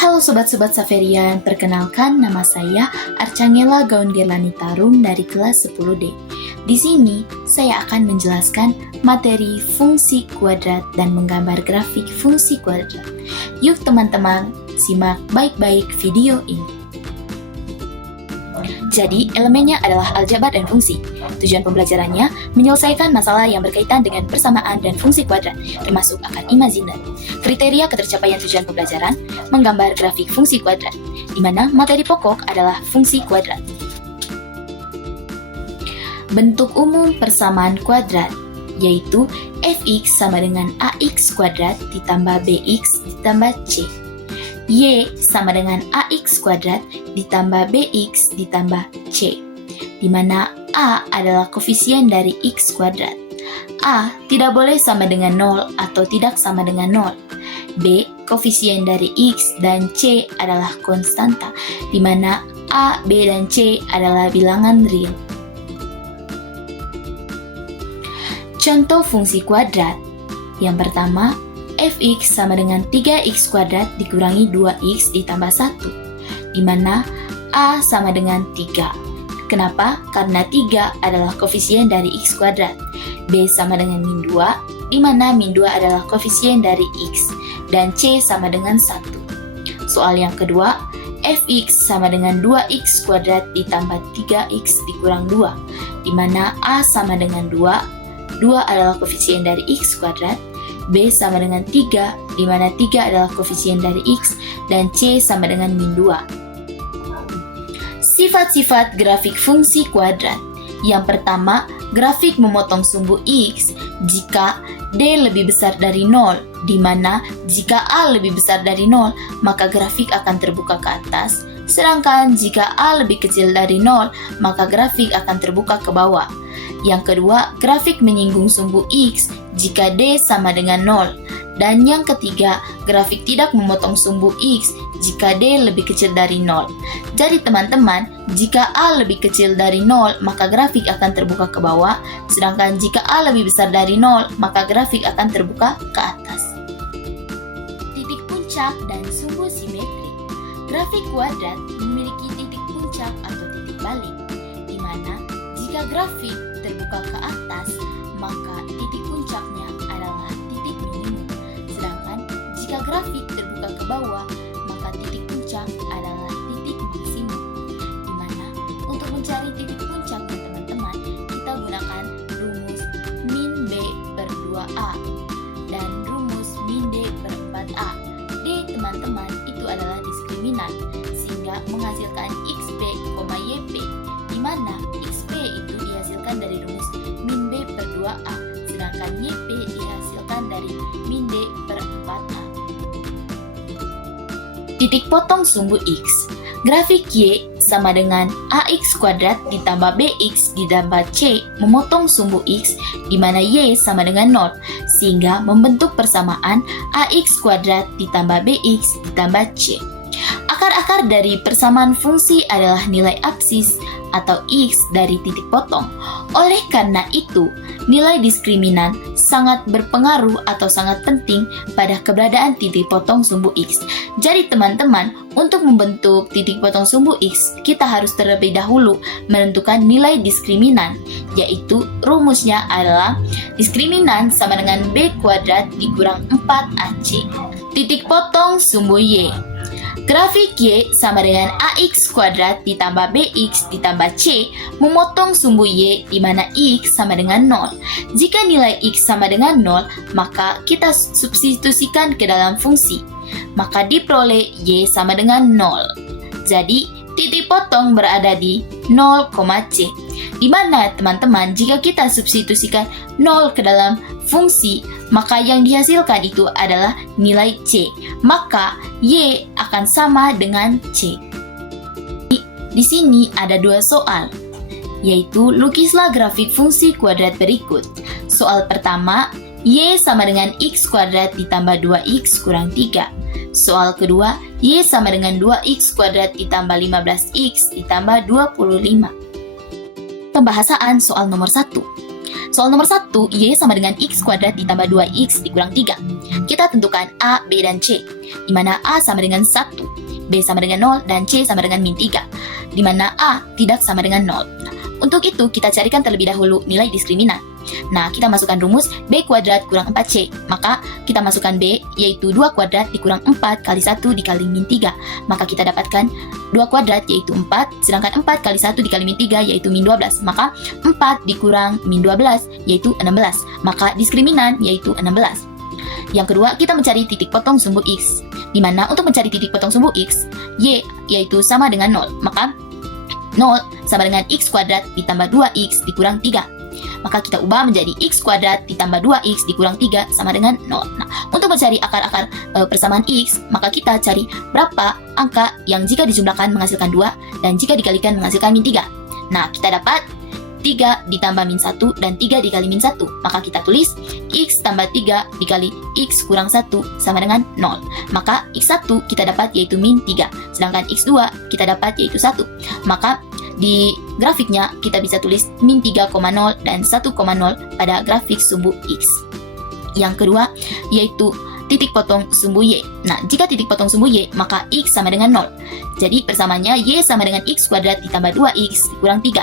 Halo Sobat-Sobat Saferian, perkenalkan nama saya Arcangela Gaungerlani Tarung dari kelas 10D. Di sini, saya akan menjelaskan materi fungsi kuadrat dan menggambar grafik fungsi kuadrat. Yuk teman-teman, simak baik-baik video ini. Jadi, elemennya adalah aljabar dan fungsi. Tujuan pembelajarannya menyelesaikan masalah yang berkaitan dengan persamaan dan fungsi kuadrat, termasuk akar imajiner. Kriteria ketercapaian tujuan pembelajaran menggambar grafik fungsi kuadrat, di mana materi pokok adalah fungsi kuadrat. Bentuk umum persamaan kuadrat yaitu fx sama dengan ax kuadrat ditambah bx ditambah c. Y sama dengan ax kuadrat ditambah bx ditambah c, di mana a adalah koefisien dari x kuadrat. A tidak boleh sama dengan 0 atau tidak sama dengan 0. B koefisien dari x dan c adalah konstanta, di mana a, b, dan c adalah bilangan real. Contoh fungsi kuadrat. Yang pertama, fx sama dengan 3x kuadrat dikurangi 2x ditambah 1, di mana a sama dengan 3. Kenapa? Karena 3 adalah koefisien dari x kuadrat. B sama dengan min 2, di mana min 2 adalah koefisien dari x, dan c sama dengan 1. Soal yang kedua, fx sama dengan 2x kuadrat ditambah 3x dikurang 2, di mana a sama dengan 2 adalah koefisien dari x kuadrat, B sama dengan 3, di mana 3 adalah koefisien dari X, dan C sama dengan min 2. Sifat-sifat grafik fungsi kuadrat. Yang pertama, grafik memotong sumbu X jika D lebih besar dari 0, di mana jika A lebih besar dari 0, maka grafik akan terbuka ke atas, sedangkan jika A lebih kecil dari 0, maka grafik akan terbuka ke bawah. Yang kedua, grafik menyinggung sumbu X jika D sama dengan 0. Dan yang ketiga, grafik tidak memotong sumbu X jika D lebih kecil dari 0. Jadi teman-teman, jika A lebih kecil dari 0, maka grafik akan terbuka ke bawah, sedangkan jika A lebih besar dari 0, maka grafik akan terbuka ke atas. Titik puncak dan sumbu simetri. Grafik kuadrat memiliki titik puncak atau titik balik, di mana jika grafik terbuka ke atas, maka titik puncaknya adalah titik minimum. Sedangkan jika grafik terbuka ke bawah, maka titik puncak adalah titik maksimum. Di mana untuk mencari titik puncaknya teman-teman, kita gunakan rumus min B per 2A dan rumus min D per 4A. D teman-teman itu adalah diskriminan, sehingga menghasilkan XP, YP, di mana XP itu dihasilkan dari rumus min B per 2A, sedangkan YP dihasilkan dari min D per 4A. Titik potong sumbu X. Grafik Y sama dengan AX kuadrat ditambah BX ditambah C memotong sumbu X, di mana Y sama dengan 0, sehingga membentuk persamaan AX kuadrat ditambah BX ditambah C. Akar-akar dari persamaan fungsi adalah nilai absis atau X dari titik potong. Oleh karena itu, nilai diskriminan sangat berpengaruh atau sangat penting pada keberadaan titik potong sumbu X. Jadi teman-teman, untuk membentuk titik potong sumbu X, kita harus terlebih dahulu menentukan nilai diskriminan, yaitu rumusnya adalah diskriminan sama dengan B kuadrat dikurang 4AC. Titik potong sumbu Y. Grafik Y sama dengan AX kuadrat ditambah BX ditambah C memotong sumbu Y, di mana X sama dengan 0. Jika nilai X sama dengan 0, maka kita substitusikan ke dalam fungsi, maka diperoleh Y sama dengan 0. Jadi, titik potong berada di 0, C. Di mana teman-teman, jika kita substitusikan 0 ke dalam fungsi, maka yang dihasilkan itu adalah nilai C. Maka Y akan sama dengan C. Di sini ada dua soal, yaitu lukislah grafik fungsi kuadrat berikut. Soal pertama, Y sama dengan X kuadrat ditambah 2X kurang 3. Soal kedua, Y sama dengan 2X kuadrat ditambah 15X ditambah 25. Pembahasan soal nomor 1. Soal nomor 1, Y sama dengan X kuadrat ditambah 2X dikurang 3. Kita tentukan A, B, dan C, di mana A sama dengan 1. B sama dengan 0, dan C sama dengan min 3, di mana A tidak sama dengan 0. Untuk itu, kita carikan terlebih dahulu nilai diskriminan. Nah, kita masukkan rumus B kuadrat kurang 4C. Maka, kita masukkan B, yaitu 2 kuadrat dikurang 4 kali 1 dikali min 3. Maka, kita dapatkan 2 kuadrat, yaitu 4, sedangkan 4 kali 1 dikali min 3, yaitu min 12. Maka, 4 dikurang min 12, yaitu 16. Maka, diskriminan, yaitu 16. Yang kedua, kita mencari titik potong sumbu X. Di mana untuk mencari titik potong sumbu X, Y, yaitu sama dengan 0. Maka, 0 sama dengan X kuadrat ditambah 2X dikurang 3. Maka kita ubah menjadi X kuadrat ditambah 2X dikurang 3 sama dengan 0. Nah, untuk mencari akar-akar persamaan X, maka kita cari berapa angka yang jika dijumlahkan menghasilkan 2 dan jika dikalikan menghasilkan min 3. Nah, kita dapat 3 ditambah min 1 dan 3 dikali min 1. Maka kita tulis X tambah 3 dikali X kurang 1 sama dengan 0. Maka X1 kita dapat yaitu min 3. Sedangkan X2 kita dapat yaitu 1. Maka di grafiknya kita bisa tulis min 3,0 dan 1,0 pada grafik sumbu X. Yang kedua yaitu titik potong sumbu Y. Nah, jika titik potong sumbu Y, maka X sama dengan 0. Jadi persamaannya Y sama dengan X kuadrat ditambah 2X dikurang 3.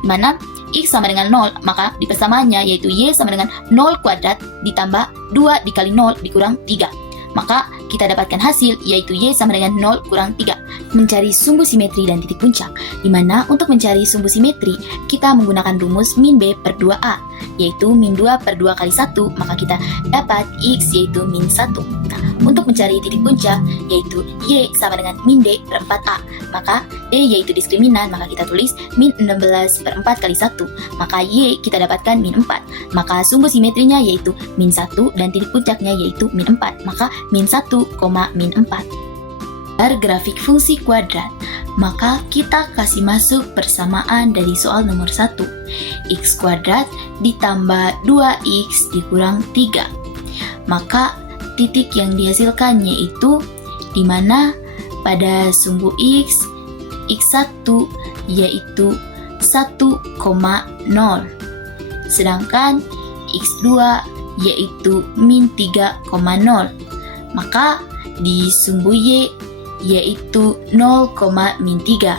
Di mana X sama dengan 0, maka di persamaannya yaitu Y sama dengan 0 kuadrat ditambah 2 dikali 0 dikurang 3. Maka kita dapatkan hasil yaitu Y sama dengan 0 kurang 3. Mencari sumbu simetri dan titik puncak, di mana untuk mencari sumbu simetri kita menggunakan rumus min B per 2A, yaitu min 2 per 2 kali 1, maka kita dapat X yaitu min 1. Nah, untuk mencari titik puncak yaitu Y sama dengan min D per 4A, maka D yaitu diskriminan, maka kita tulis min 16 per 4 kali 1, maka Y kita dapatkan min 4. Maka sumbu simetrinya yaitu min 1 dan titik puncaknya yaitu min 4, maka min 1, min 4. Grafik fungsi kuadrat, maka kita kasih masuk persamaan dari soal nomor 1. X kuadrat ditambah 2X dikurang 3. Maka titik yang dihasilkannya itu di mana pada sumbu X, X1 yaitu 1,0. Sedangkan X2 yaitu min 3,0. Maka di sumbu Y yaitu 0, min 3.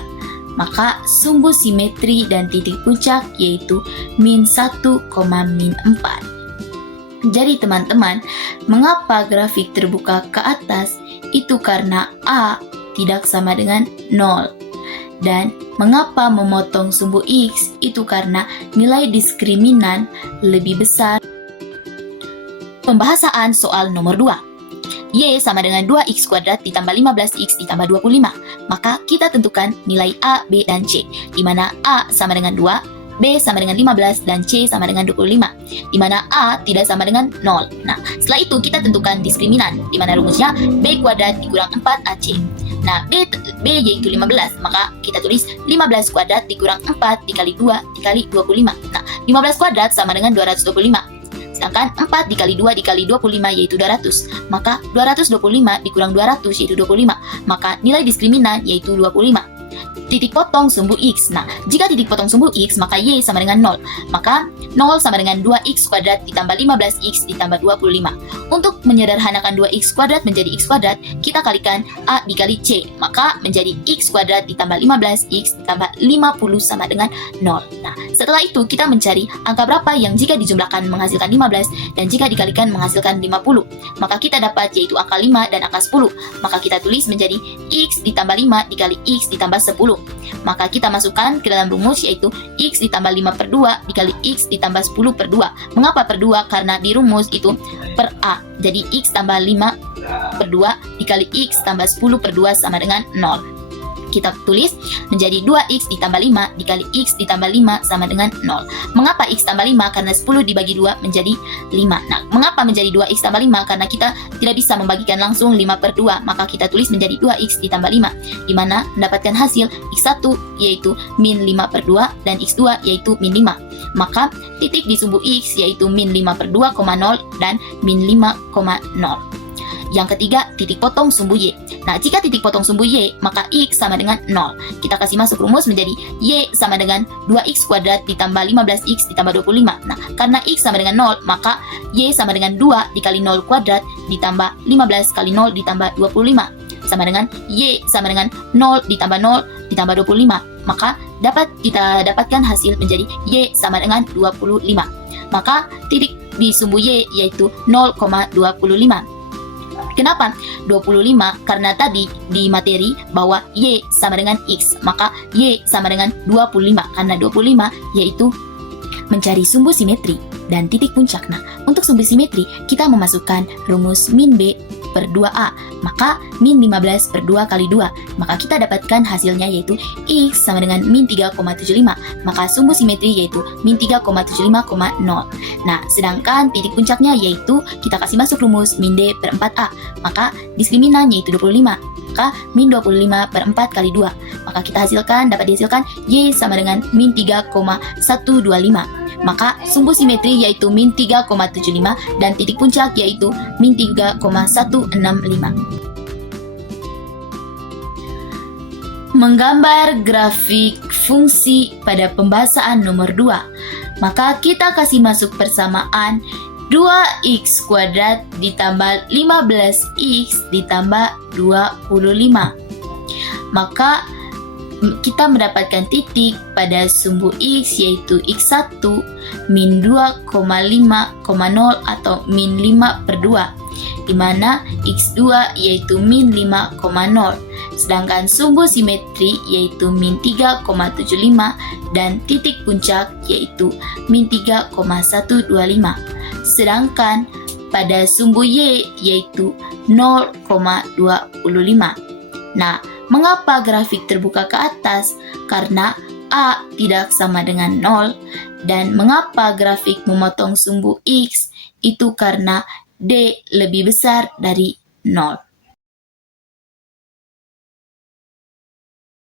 Maka sumbu simetri dan titik puncak yaitu min 1, min 4. Jadi teman-teman, mengapa grafik terbuka ke atas? Itu karena A tidak sama dengan 0. Dan mengapa memotong sumbu X? Itu karena nilai diskriminan lebih besar. Pembahasan soal nomor 2. Y sama dengan 2X kuadrat ditambah 15X ditambah 25. Maka kita tentukan nilai A, B, dan C, di mana A sama dengan 2, B sama dengan 15, dan C sama dengan 25, di mana A tidak sama dengan 0. Nah, setelah itu kita tentukan diskriminan, di mana rumusnya B kuadrat dikurang 4AC. Nah, B yaitu 15, maka kita tulis 15 kuadrat dikurang 4 dikali 2 dikali 25. Nah, 15 kuadrat sama dengan 225. Sedangkan 4 dikali 2 dikali 25 yaitu 200. Maka 225 dikurang 200 yaitu 25. Maka nilai diskriminan yaitu 25. Titik potong sumbu X. Nah, jika titik potong sumbu X, maka Y sama dengan 0. Maka 0 sama dengan 2X kuadrat ditambah 15X ditambah 25. Untuk menyederhanakan 2X kuadrat menjadi X kuadrat, kita kalikan A dikali C. Maka menjadi X kuadrat ditambah 15X ditambah 50 sama dengan 0. Nah, setelah itu kita mencari angka berapa yang jika dijumlahkan menghasilkan 15 dan jika dikalikan menghasilkan 50. Maka kita dapat yaitu angka 5 dan angka 10. Maka kita tulis menjadi X ditambah 5 dikali X ditambah 10. Maka kita masukkan ke dalam rumus yaitu X ditambah 5 per 2 dikali X ditambah 10 per 2. Mengapa per 2? Karena di rumus itu per A. Jadi X tambah 5 per 2 dikali X tambah 10 per 2 sama dengan 0. Kita tulis menjadi 2X ditambah 5 dikali X ditambah 5 sama dengan 0. Mengapa X tambah 5? Karena 10 dibagi 2 menjadi 5. Nah, mengapa menjadi 2X tambah 5? Karena kita tidak bisa membagikan langsung 5 per 2. Maka kita tulis menjadi 2X ditambah 5. Di mana mendapatkan hasil X1 yaitu min 5 per 2 dan X2 yaitu min 5. Maka titik di sumbu X yaitu min 5 per 2,0 dan min 5,0. Yang ketiga, titik potong sumbu Y. Nah, jika titik potong sumbu Y, maka X sama dengan 0. Kita kasih masuk rumus menjadi Y sama dengan 2X kuadrat ditambah 15X ditambah 25. Nah, karena X sama dengan 0, maka Y sama dengan 2 dikali 0 kuadrat ditambah 15 kali 0 ditambah 25. sama dengan Y sama dengan 0 ditambah 0 ditambah 25. Maka kita dapatkan hasil menjadi Y sama dengan 25. Maka titik di sumbu Y yaitu 0,25. Kenapa 25? Karena tadi di materi bahwa Y sama dengan X, maka Y sama dengan 25. Karena 25 yaitu mencari sumbu simetri dan titik puncak. Nah, untuk sumbu simetri kita memasukkan rumus min B per 2A. Maka min 15 per 2 kali 2. Maka kita dapatkan hasilnya yaitu X sama dengan min 3,75. Maka sumbu simetri yaitu min 3,75,0. Nah, sedangkan titik puncaknya yaitu kita kasih masuk rumus min D per 4A. Maka diskriminan yaitu 25. Maka min 25 per 4 kali 2. Maka kita dapat dihasilkan Y sama dengan min 3,125. Maka sumbu simetri yaitu min 3,75 dan titik puncak yaitu min 3,165. Menggambar grafik fungsi pada pembahasan nomor 2. Maka kita kasih masuk persamaan 2x kuadrat ditambah 15x ditambah 25. Maka kita mendapatkan titik pada sumbu X yaitu X1 min 2,5,0 atau min 5 per 2, di mana X2 yaitu min 5,0. Sedangkan sumbu simetri yaitu min 3,75 dan titik puncak yaitu min 3,125. Sedangkan pada sumbu Y yaitu 0,25. Nah, mengapa grafik terbuka ke atas? Karena A tidak sama dengan 0. Dan mengapa grafik memotong sumbu X? Itu karena D lebih besar dari 0.